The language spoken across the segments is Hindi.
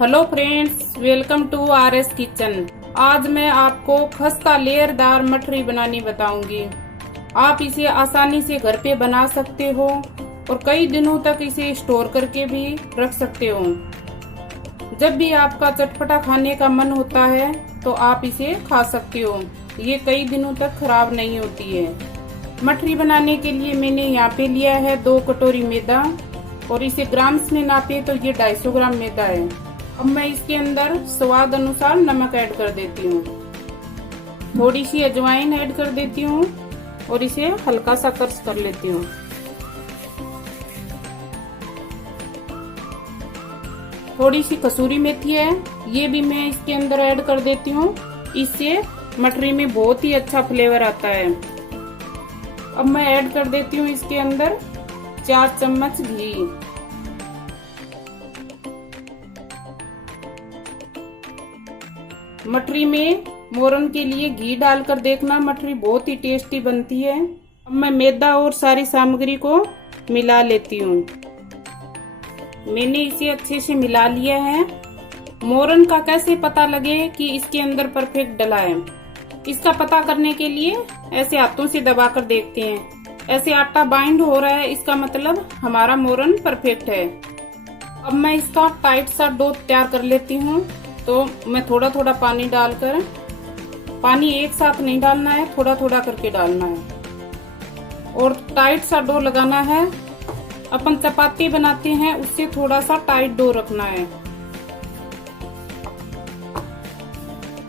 Hello friends, welcome to RS kitchen. आज मैं आपको खस्ता लेयरदार मठरी बनानी बताऊंगी। आप इसे आसानी से घर पे बना सकते हो और कई दिनों तक इसे स्टोर करके भी रख सकते हो। जब भी आपका चटपटा खाने का मन होता है तो आप इसे खा सकते हो। ये कई दिनों तक खराब नहीं होती है। मठरी बनाने के लिए मैंने यहाँ पे लिया है 2 कटोरी मैदा और इसे ग्राम्स में नापे तो ये 250 ग्राम मैदा है। अब मैं इसके अंदर स्वाद अनुसार नमक ऐड कर देती हूँ, थोड़ी सी अजवाइन ऐड कर देती हूँ और इसे हल्का सा क्रश कर लेती हूँ। थोड़ी सी कसूरी मेथी है, ये भी मैं इसके अंदर ऐड कर देती हूँ। इससे मठरी में बहुत ही अच्छा फ्लेवर आता है। अब मैं ऐड कर देती हूँ इसके अंदर 4 चम्मच घी। मठरी में मोरन के लिए घी डालकर देखना, मठरी बहुत ही टेस्टी बनती है। अब मैं मैदा और सारी सामग्री को मिला लेती हूँ। मैंने इसे अच्छे से मिला लिया है। मोरन का कैसे पता लगे कि इसके अंदर परफेक्ट डला है, इसका पता करने के लिए ऐसे हाथों से दबाकर देखते हैं। ऐसे आटा बाइंड हो रहा है, इसका मतलब हमारा मोरन परफेक्ट है। अब मैं इसका टाइट सा डो तैयार कर लेती हूँ। तो मैं थोड़ा थोड़ा पानी डालकर, पानी एक साथ नहीं डालना है, थोड़ा थोड़ा करके डालना है और टाइट सा डो लगाना है। अपन चपाती बनाते हैं उससे थोड़ा सा टाइट डो रखना है।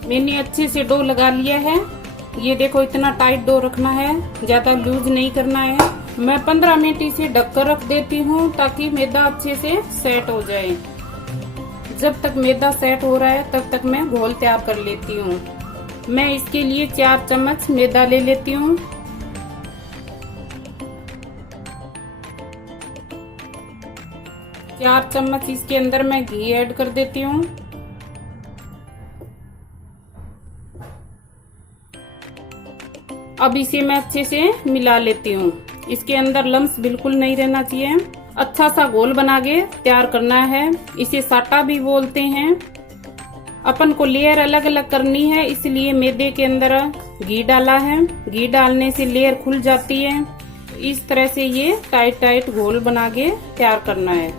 मैंने अच्छे से डो लगा लिया है। ये देखो, इतना टाइट डो रखना है, ज्यादा लूज नहीं करना है। मैं 15 मिनट इसे ढककर रख देती हूँ ताकि मैदा अच्छे से सेट हो जाए। जब तक मैदा सेट हो रहा है तब तक मैं घोल तैयार कर लेती हूँ। मैं इसके लिए 4 चम्मच मैदा ले लेती हूँ। चार चम्मच इसके अंदर मैं घी ऐड कर देती हूँ। अब इसे मैं अच्छे से मिला लेती हूँ। इसके अंदर लम्स बिल्कुल नहीं रहना चाहिए। अच्छा सा घोल बना के तैयार करना है। इसे साटा भी बोलते हैं। अपन को लेयर अलग अलग करनी है, इसलिए मैदे के अंदर घी डाला है। घी डालने से लेयर खुल जाती है। इस तरह से ये टाइट टाइट घोल बना के तैयार करना है।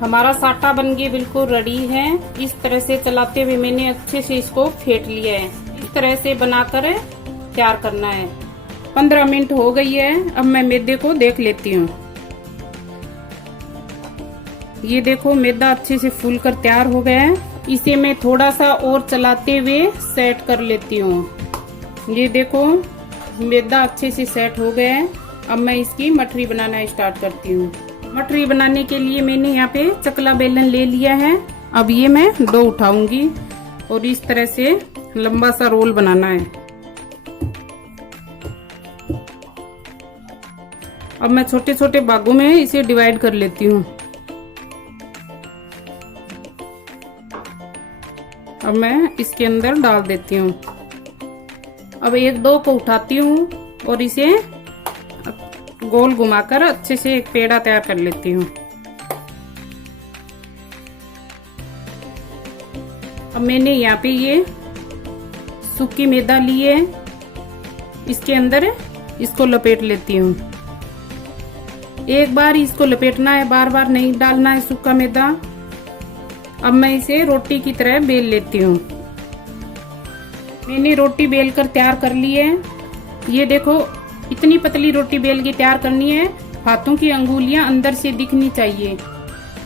हमारा साटा बन के बिल्कुल रेडी है। इस तरह से चलाते हुए मैंने अच्छे से इसको फेंट लिया है। इस तरह से बनाकर तैयार करना है। 15 मिनट हो गई है। अब मैं मैदे को देख लेती हूँ। ये देखो, मैदा अच्छे से फूल कर तैयार हो गया है। इसे मैं थोड़ा सा और चलाते हुए सेट कर लेती हूँ। ये देखो, मैदा अच्छे से सेट हो गया है। अब मैं इसकी मठरी बनाना स्टार्ट करती हूँ। मठरी बनाने के लिए मैंने यहाँ पे चकला बेलन ले लिया है। अब ये मैं डो उठाऊंगी और इस तरह से लंबा सा रोल बनाना है। अब मैं छोटे छोटे भागों में इसे डिवाइड कर लेती हूँ। अब मैं इसके अंदर डाल देती हूँ। अब एक डो को उठाती हूँ और इसे गोल घुमाकर अच्छे से एक पेड़ा तैयार कर लेती हूँ। अब मैंने यहाँ पे ये सूखी मैदा ली है, इसके अंदर इसको लपेट लेती हूँ। एक बार इसको लपेटना है, बार बार नहीं डालना है सूखा मैदा। अब मैं इसे रोटी की तरह बेल लेती हूँ। मैंने रोटी बेल कर तैयार कर ली है। ये देखो, इतनी पतली रोटी बेल के तैयार करनी है, हाथों की अंगुलियां अंदर से दिखनी चाहिए।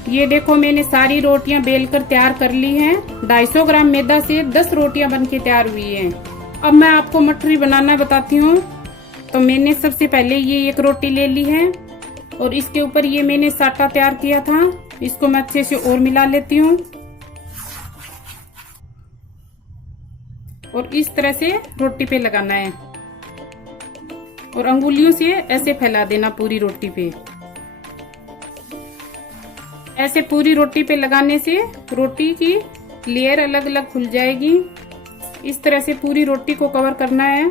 ये देखो, मैंने सारी रोटियां बेल कर तैयार कर ली हैं। 250 ग्राम मैदा से 10 रोटियां बन के तैयार हुई हैं। अब मैं आपको मठरी बनाना बताती हूँ। तो मैंने सबसे पहले ये एक रोटी ले ली है और इसके ऊपर ये मैंने साटा तैयार किया था, इसको मैं अच्छे से और मिला लेती हूँ और इस तरह से रोटी पे लगाना है और अंगुलियों से ऐसे फैला देना पूरी रोटी पे। ऐसे पूरी रोटी पे लगाने से रोटी की लेयर अलग अलग खुल जाएगी। इस तरह से पूरी रोटी को कवर करना है।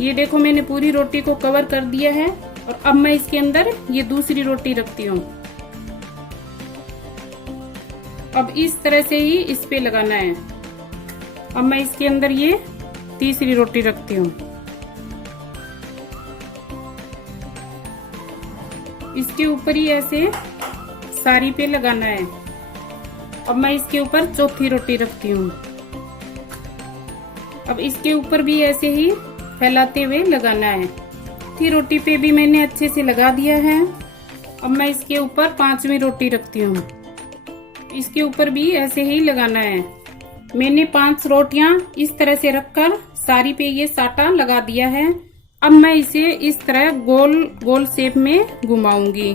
ये देखो मैंने पूरी रोटी को कवर कर दिया है और अब मैं इसके अंदर ये दूसरी रोटी रखती हूँ। अब इस तरह से ही इस पे लगाना है। अब मैं इसके अंदर ये तीसरी रोटी रखती हूँ। इसके ऊपर ही ऐसे सारी पे लगाना है। अब मैं इसके ऊपर चौथी रोटी रखती हूँ। अब इसके ऊपर भी ऐसे ही फैलाते हुए लगाना है। चौथी रोटी पे भी मैंने अच्छे से लगा दिया है। अब मैं इसके ऊपर पांचवी रोटी रखती हूँ। इसके ऊपर भी ऐसे ही लगाना है। मैंने 5 रोटियां इस तरह से रखकर सारी पे ये साटा लगा दिया है। अब मैं इसे इस तरह गोल गोल शेप में घुमाऊंगी।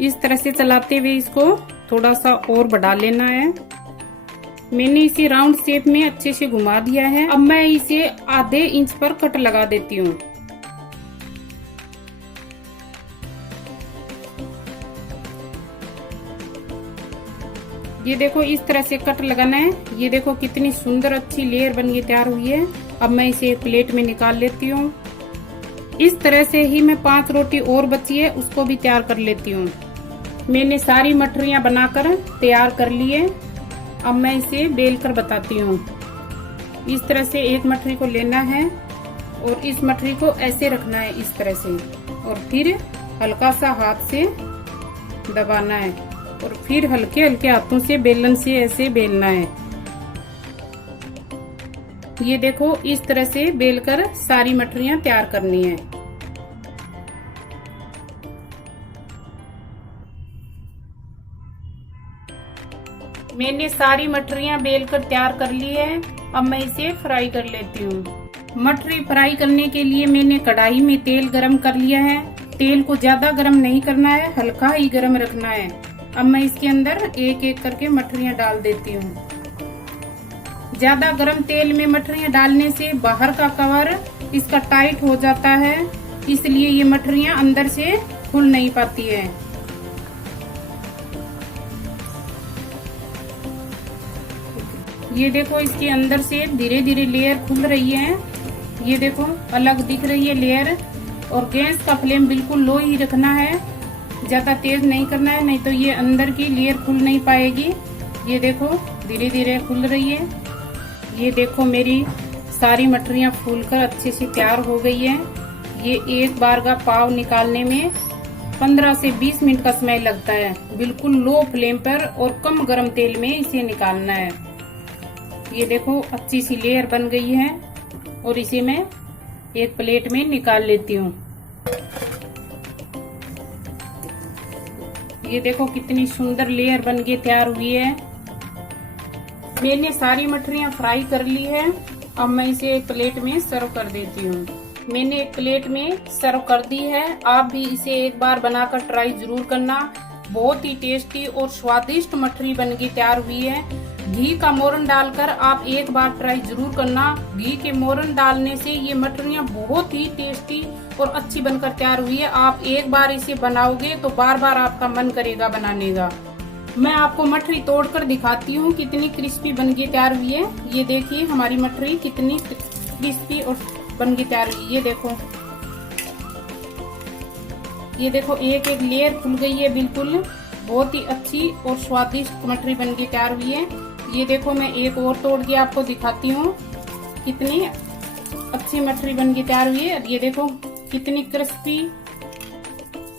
इस तरह से चलाते हुए इसको थोड़ा सा और बढ़ा लेना है। मैंने इसे राउंड शेप में अच्छे से घुमा दिया है। अब मैं इसे आधे इंच पर कट लगा देती हूँ। ये देखो इस तरह से कट लगाना है। ये देखो कितनी सुंदर अच्छी लेयर बन के तैयार हुई है। अब मैं इसे एक प्लेट में निकाल लेती हूँ। इस तरह से ही मैं 5 रोटी और बची है उसको भी तैयार कर लेती हूँ। मैंने सारी मठरियाँ बनाकर तैयार कर ली है। अब मैं इसे बेल कर बताती हूँ। इस तरह से एक मठरी को लेना है और इस मठरी को ऐसे रखना है इस तरह से, और फिर हल्का सा हाथ से दबाना है और फिर हल्के हल्के हाथों से बेलन से ऐसे बेलना है। ये देखो इस तरह से बेलकर सारी मठरियाँ तैयार करनी है। मैंने सारी मठरियाँ बेलकर तैयार कर ली है। अब मैं इसे फ्राई कर लेती हूँ। मठरी फ्राई करने के लिए मैंने कढ़ाई में तेल गरम कर लिया है। तेल को ज्यादा गरम नहीं करना है, हल्का ही गरम रखना है। अब मैं इसके अंदर एक एक करके मठरियाँ डाल देती हूँ। ज्यादा गर्म तेल में मठरियाँ डालने से बाहर का कवर इसका टाइट हो जाता है, इसलिए ये मठरियाँ अंदर से खुल नहीं पाती है। ये देखो इसके अंदर से धीरे धीरे लेयर खुल रही है। ये देखो अलग दिख रही है लेयर। और गैस का फ्लेम बिल्कुल लो ही रखना है, ज्यादा तेज नहीं करना है, नहीं तो ये अंदर की लेयर खुल नहीं पाएगी। ये देखो धीरे धीरे खुल रही है। ये देखो मेरी सारी मठरियाँ फूलकर अच्छे से तैयार हो गई है। ये एक बार का पाव निकालने में 15 से 20 मिनट का समय लगता है। बिल्कुल लो फ्लेम पर और कम गरम तेल में इसे निकालना है। ये देखो अच्छी सी लेयर बन गई है और इसे मैं एक प्लेट में निकाल लेती हूँ। ये देखो कितनी सुंदर लेयर बन के तैयार हुई है। मैंने सारी मठरियाँ फ्राई कर ली है। अब मैं इसे एक प्लेट में सर्व कर देती हूँ। मैंने एक प्लेट में सर्व कर दी है। आप भी इसे एक बार बनाकर ट्राई जरूर करना। बहुत ही टेस्टी और स्वादिष्ट मठरी बन के तैयार हुई है। घी का मोरन डालकर आप एक बार ट्राई जरूर करना। घी के मोरन डालने से ये मठरियाँ बहुत ही टेस्टी और अच्छी बनकर तैयार हुई है। आप एक बार इसे बनाओगे तो बार बार आपका मन करेगा बनाने का। मैं आपको मठरी तोड़कर दिखाती हूँ कितनी क्रिस्पी बन के तैयार हुई है। ये देखिए हमारी मठरी कितनी क्रिस्पी और बन के तैयार हुई है। ये देखो एक एक लेयर खुल गई है। बिल्कुल बहुत ही अच्छी और स्वादिष्ट मठरी बन के तैयार हुई है। ये देखो मैं एक और तोड़ के आपको दिखाती हूँ कितनी अच्छी मठरी बन के तैयार हुई है। ये देखो कितनी क्रिस्पी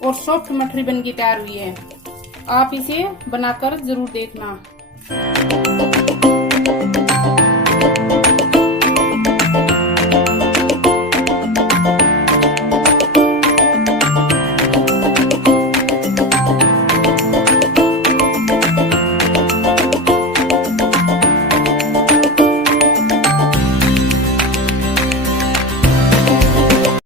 और सॉफ्ट मठरी बन के तैयार हुई है। आप इसे बनाकर जरूर देखना।